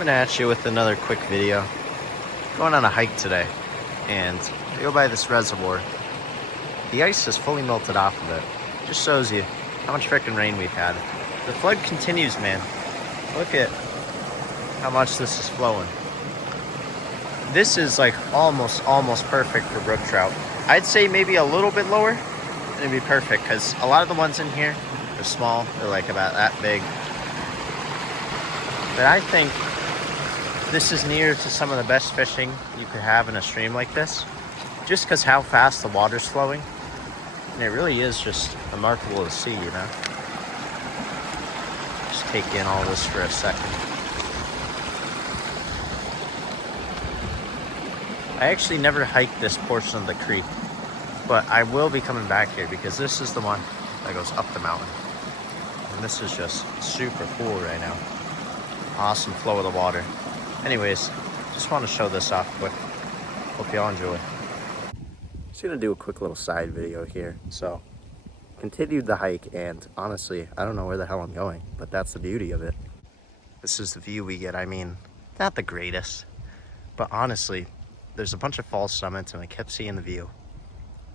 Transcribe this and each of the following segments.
Coming at you with another quick video. Going on a hike today, and I go by this reservoir. The ice is fully melted off of it. Just shows you how much frickin' rain we've had. The flood continues, man. Look at how much this is flowing. This is like almost perfect for brook trout. I'd say maybe a little bit lower, and it'd be perfect, because a lot of the ones in here are small. They're like about that big. But I think this is near to some of the best fishing you could have in a stream like this, just because how fast the water's flowing. And it really is just remarkable to see, you know? Just take in all this for a second. I actually never hiked this portion of the creek, but I will be coming back here because this is the one that goes up the mountain. And this is just super cool right now. Awesome flow of the water. Anyways, just want to show this off quick. Hope y'all enjoy. Just gonna do a quick little side video here. So, continued the hike, and honestly, I don't know where the hell I'm going, but that's the beauty of it. This is the view we get. I mean, not the greatest, but honestly, there's a bunch of false summits, and I kept seeing the view,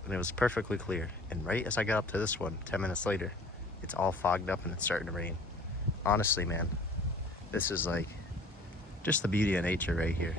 and it was perfectly clear. And right as I got up to this one, 10 minutes later, it's all fogged up and it's starting to rain. Honestly, man, this is like just the beauty of nature right here.